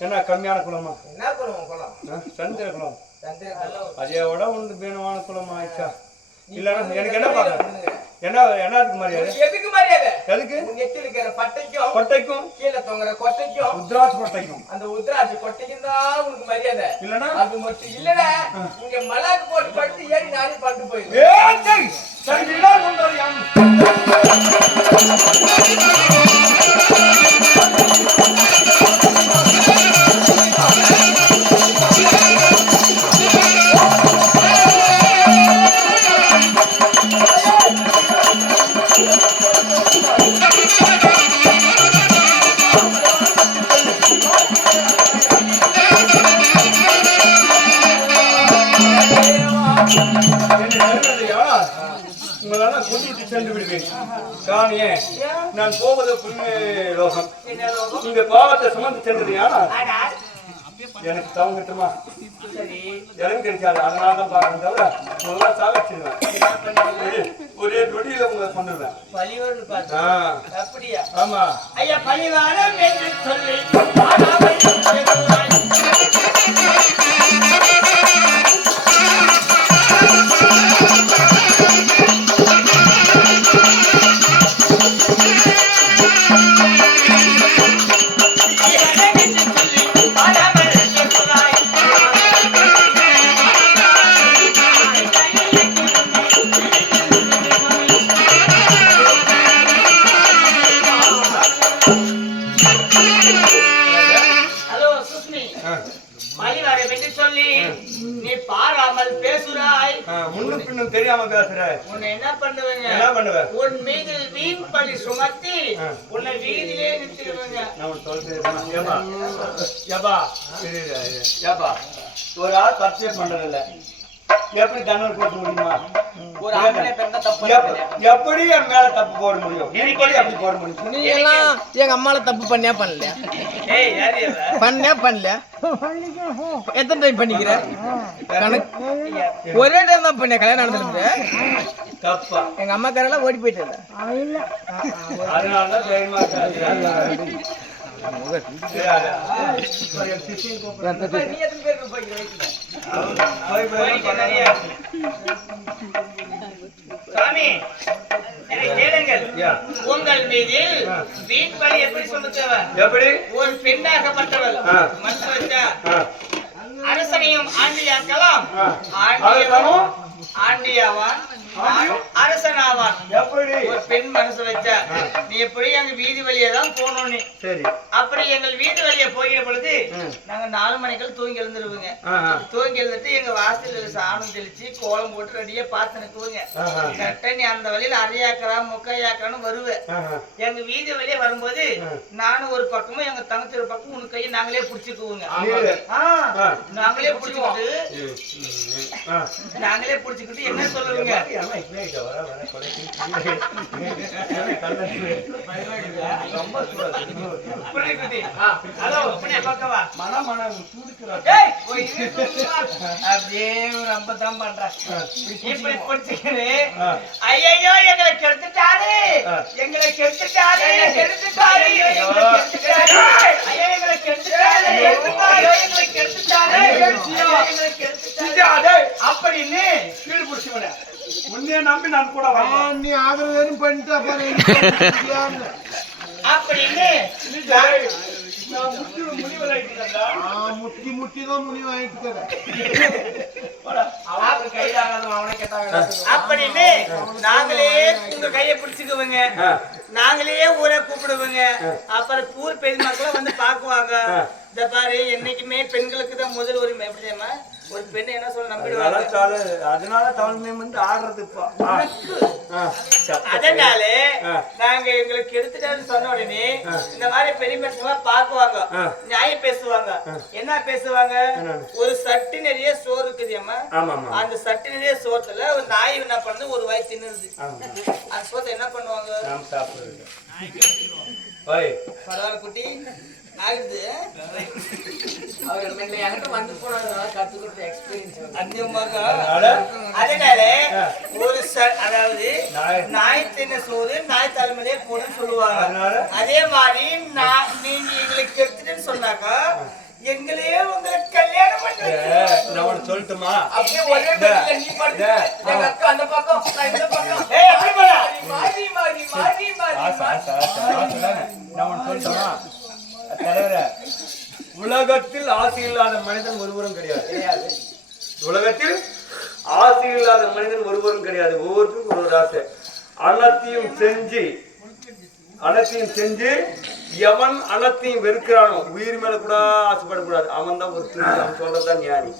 என்ன கம்மியான குளமா என்ன குளம் ஆ, சந்திர குளம் சந்திர விட ஒன்று பீனமான குளம் ஆயிடுச்சா இல்லைன்னா எனக்கு என்ன பார்க்க என்ன என்னத்துக்கு மரியாதை? எதுக்கு மரியாதை? எதுக்கு? நெத்தில இருக்கிற பட்டைக்கும் கொட்டைக்கும். கீழே தொங்குற கொட்டைக்கும் உத்ராட்ச கொட்டைக்கும். அந்த உத்ராட்சி கொட்டைக்கும் தான் உனக்கு மரியாதை. இல்லைன்னா? அது மட்டும் இல்லடா. இங்க மலாக்கு போட்டு படுத்து ஏறி நானே பட்டு போயிரு ஏய் சென்று விடுவேன் காணியே நான் போவது புண்ணிய லோகம்? நீங்க பாவத்தை சுமந்து சென்றதையா ஆடா, எனக்கு தவங்கட்டுமா சரி எனக்கு தெரியாது. அதனால தான் பார்க்கணும் தவிர முதல்ல சாகச்சிருவேன் ஒரே நொடியில உங்களை கொண்டுருவேன். பழிவர்னு ஆமா. ஐயா பழிவாரம் என்று சொல்லி முன்னும் பின்னும் தெரியாம பேசுற. உன்னை என்ன பண்ணுவீங்க? என்ன பண்ணுவ? உன் மீது வீண் பழி சுமத்தி. உன்னை வீதியிலே நிறுத்திடுவாங்க. நம்ம சொல்றது ஏப்பா? ஏப்பா? ஒரு ஆள் பர்ச்சேஸ் பண்றதில்ல. எப்படி தண்டனை கொடுக்க முடியுமா? ஒரு ஆம்பளை பெண்ணை தப்பு எப்ப- எப்படி என் மேல தப்பு போட முடியும்? எப்படி அப்படி போட முடியும்? நீ எல்லாம் எங்க அம்மால தப்பு பண்ணியா இவ? பண்ணியா பண்ணலையா? எத்தனை டைம் பண்ணிக்கிற? கணக்கு. ஒரே டைம் தான் பண்ணியா? கல்யாணம் நடந்துருக்கு தப்பா. எங்க அம்மா காரெல்லாம் ஓடி போயிட்டு அதனால சாமி. உங்கள் மீதில் வீண் பழி எப்படி சுமத்தவர் எப்படி? ஒரு பெண்ணாகப்பட்டவள் ஆ, அரசனையும் ஆண்டியாக்கலாம். ஆண்டியவன். ஆண்டியும்? அரசனாவான். எப்படி? ஒரு பெண் மனசு வச்சா. நீ எப்படி எங்க வீதி வழியா தான் நீ சரி. அப்படி எங்கள் வீதி வழியா போகிற பொழுது. நாங்க நாலு மணிக்கெல்லாம் தூங்கி எழுந்துருவோங்க. தூங்கி எழுந்துட்டு எங்க வாசல்ல சாணம் தெளிச்சு கோலம் போட்டு ரெடியா பார்த்து நிற்குவோங்க. கரெக்டா நீ அந்த வழியில அரையாக்கறா முக்கையாக்கறான்னு வருவேன். எங்க வீதி வழியா வரும்போது நானும் ஒரு பக்கமும் எங்க தங்கச்சி ஒரு பக்கம் உனக்கு கையை நாங்களே பிடிச்சிக்குவோங்க. நாங்களே? பிடிச்சிக்கிட்டு. நாங்களே பிடிச்சிக்கிட்டு என்ன சொல்லுவீங்க? ரொம்ப ஐம்பதாம் பண்றேன். இப்படி. ஐயையோ எங்களை கெடுத்துட்டாரு. ஆ. எங்களை கெடுத்துட்டாரு. கெடுத்துட்டாரு. எங்களை கெடுத்துட்டாரு. ஐயோ எங்களை கெடுத்துட்டாரு. ஐயோ எங்களை கெடுத்துட்டாரு. ஐயோ எங்களை கெடுத்துட்டாரு. சிஜாதே, அப்படின்னு கீழ் புடிச்சவனே. உன்னைய நம்பி நான் கூட வரேன். நீ ஆதரவு பண்ணிட்டா அப்படின்னு. முட்டி முட்டி தான் முனி வாங்கிட்டு போடா. அப்படின்னு நாங்களே உங்க கையை பிடிச்சுக்குவோங்க. நாங்களே ஊரை கூப்பிடுவோங்க. அப்புறம் ஊர் பெண்மக்களும் வந்து பாக்குவாங்க இந்த பாரு என்னைக்குமே பெண்களுக்கு தான் முதல் உரிமை. எப்படி தெரியுமா? ஒரு பெண் என்ன சொல்ல நம்பிடுவாங்க அதனால தமிழ் மேம் வந்து ஆடுறது இப்போ. ஆ. ஆ. சப்ப- அதனால. நாங்க எங்களுக்கு எடுத்துட்டான்னு சொன்ன உடனே இந்த மாதிரி பெரிய மனுஷங்க பாக்குவாங்க. நியாயம் பேசுவாங்க என்ன பேசுவாங்க? ஒரு சட்டி நிறைய சோறு இருக்குதியம்மா ஆமா, ஆமா. அந்த சட்டி நிறைய சோத்துல ஒரு நாய் என்ன பண்ணுது ஒரு வாய் தின்னுது. அந்த சோத்தை என்ன பண்ணுவாங்க பரவாயில்ல குட்டி ஆகுது அவர் முன்ன என்கிட்ட வந்து போனதுனால கத்து கொடுத்த எக்ஸ்பீரியன்ஸ் அதிகமாக அதனால? ஒரு அதாவது நாய். நாய் தின்ன சோறு நாய் தலைமையிலே போடுன்னு சொல்லுவாங்க? அதே மாதிரி நான் நீங்க எங்களுக்கு கெடுத்துட்டுன்னு சொன்னாக்கா எங்களையே உங்களுக்கு கல்யாணம் நான் உனக்கு சொல்லட்டுமா? அப்படியே ஒரே பெட்ல நீ படுத்து எங்க அக்கா அந்த பக்கம் நான் இந்த பக்கம். ஏய், அப்படி போடா. மாறி மாறி மாறி மாறி ஆசை, ஆசை, ஆசை, ஆசை தானே? நான் உனக்கு சொல்லட்டுமா? தலைவரே உலகத்தில் ஆசை இல்லாத மனிதன் ஒருவரும் கிடையாது. உலகத்தில் ஆசை இல்லாத மனிதன் ஒருவரும் கிடையாது. ஒவ்வொருத்தருக்கும் ஒரு ஒரு ஆசை. அனத்தையும் செஞ்சு அனத்தையும் செஞ்சு எவன் அனத்தையும் வெறுக்கிறானோ உயிர் மேல கூட ஆசைப்படக்கூடாது. அவன் தான் ஒரு திரும்பி அவன் சொல்றதுதான் ஞானி.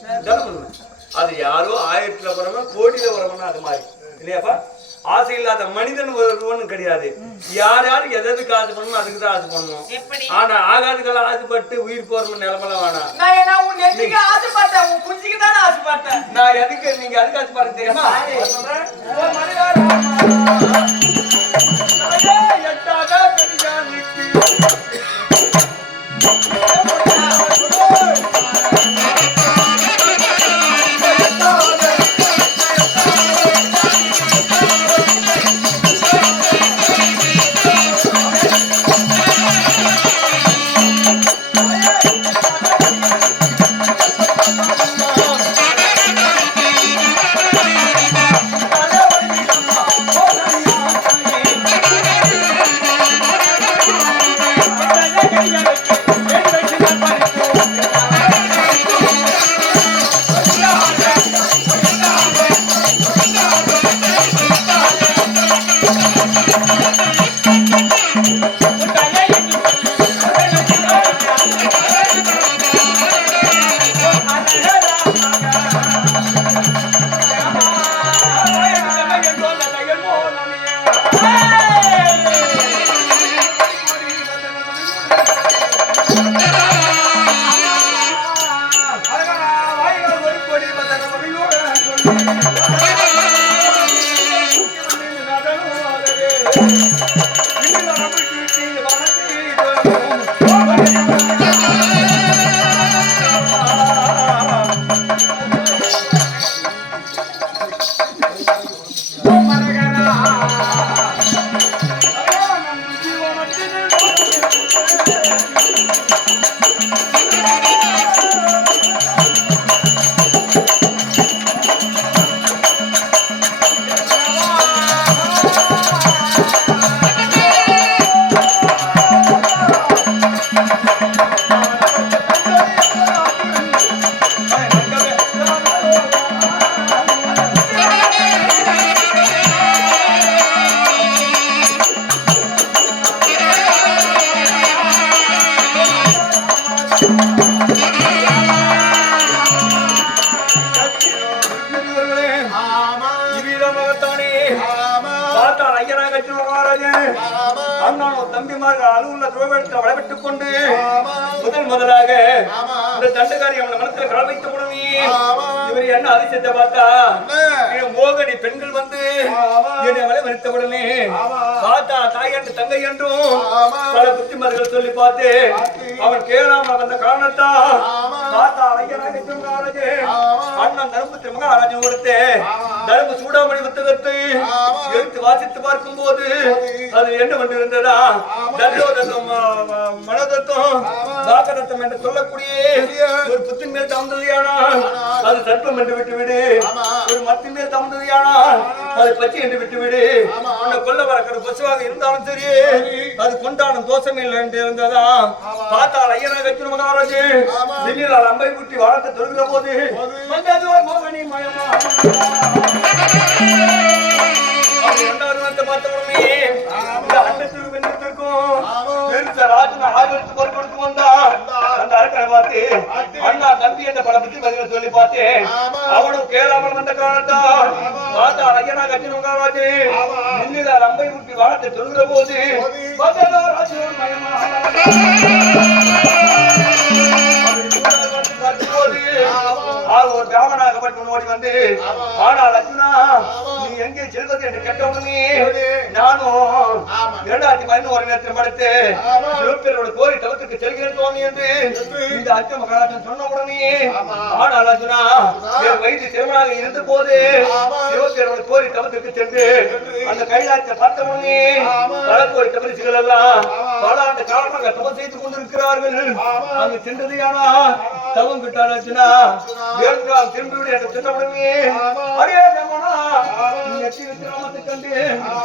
அது யாரோ ஆயிரத்துல வரவன் கோடியில வரவன் அது மாதிரி. இல்லையாப்பா? ஆசை இல்லாத மனிதன் ஒருவனும் கிடையாது. யார் யார் எது எதுக்கு ஆசை பண்ணணும் அதுக்கு தான் ஆசை பண்ணணும் ஆனா ஆகாதுக்கெல்லாம் ஆசைப்பட்டு உயிர் போற நிலமெல்லாம் வேணாம். நான் என்ன உன் நெஞ்சுக்கு ஆசைப்பட்டேன் உன் குஞ்சுக்கு தானே ஆசைப்பட்டேன். நான் எதுக்கு நீங்க அதுக்கு ஆசைப்படுறது தெரியுமா? பார்த்தால் ஐயனாக மகாராஜே. அண்ணாவும் தம்பிமார்கள் அலுவல துரோகத்தை வளவிட்டுக் கொண்டு முதல் முதலாக இந்த தண்டகாரி அவன மனத்துல கல வைத்த உடனே இவர் என்ன அதிசயத்தை பார்த்தா மோகனி பெண்கள் வந்து என்னை வலை வரித்த உடனே பார்த்தா தாய் என்று தங்கை என்றும் பல புத்திமதிகள் சொல்லி பார்த்து அவன் கேளாம வந்த காரணத்தா ஐயனாக மகாராஜே அண்ணன் தர்மபுத்திர மகாராஜன் கொடுத்து தர்ம சூடாமணி புத்தகத்தை எடுத்து வாசித்து பார்க்கும் போது அது என்ன இருந்ததா தண்டோதத்தம் மனதத்தம் பாகதத்தம் என்று சொல்லக்கூடிய ஒரு புத்தின் மேல் தமந்ததையானால் அது சர்ப்பம் என்று விட்டு விடு ஒரு மத்தின் மேல் தமந்ததையானால் அது பச்சை என்று விட்டு விடு உன்னை கொல்ல வரக்கிற பசுவாக இருந்தாலும் சரி அது கொண்டாடும் தோஷம் இல்லை என்று இருந்ததா? பார்த்தால் ஐயனாக கட்சி மகாராஜே திடீர் அம்பை குட்டி வளர்த்து தொழுகிற போது வந்தது ஒரு மோகனி மயமா. அண்ணா தம்பி என்ற சொல்லி அவனும் கேளாமல் வந்த காரணத்தால், பார்த்தா ஐயனா ரம்பை ஊட்டி வாழத்தை சொல்கிற போது, மயமா. ஆள் ஒரு பிராமணாகப்பட்டு ஓடி வந்து ஆனால் அர்ஜுனா நீ எங்கே செல்வது? என்று கேட்டவுடனே நானும் இரண்டாயிரத்தி பதினோரு நேரத்தில் மடுத்து சிவபெருமானோட கோரி தவத்துக்கு செல்கிறேன் சுவாமி என்று இந்த அச்ச மகாராஜன் சொன்ன உடனே ஆனால் அர்ஜுனா என் வயது சிறுவனாக இருந்த போது சிவபெருமானோட கோரி தவத்துக்கு சென்று அந்த கைலாயத்தை பார்த்த உடனே பல கோரி தபரிசுகள் எல்லாம் பல ஆண்டு காலமாக தவம் செய்து கொண்டிருக்கிறார்கள். அங்கு சென்றது ஆனா தவம் விட்டார் அர்ஜுனா வேறுகால் திரும்பி விடு என்று சொன்ன உடனே அடியே நாமத்தை கண்டு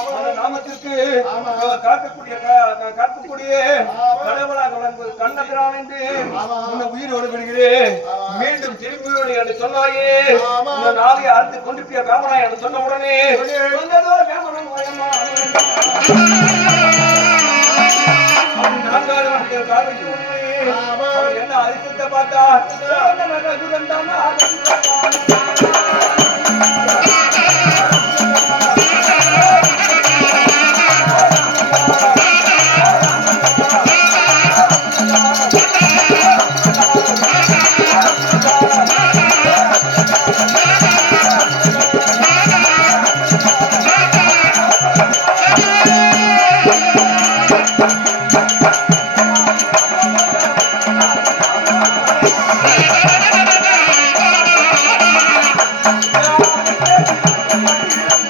அந்த நாமத்திற்கு காக்கக்கூடிய காக்கக்கூடிய கடவுளாக விளங்குவது கண்ணபிரான் என்று உன்னை உயிரோடு விடுகிறேன். மீண்டும் திரும்பி விடு என்று சொன்னாயே. இந்த நாளை அறுத்து கொண்டு போய் காமனா என்று சொன்ன உடனே வந்ததோ வேமனம் என்ன அதிர்ஷ்டத்தை பார்த்தா என்ன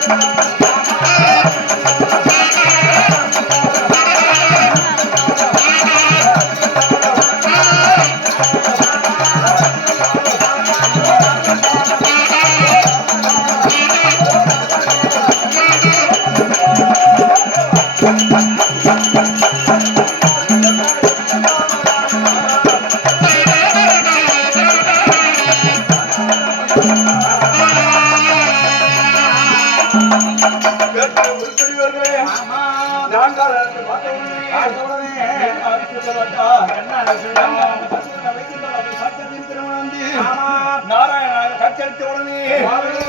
ரகுதன் தான்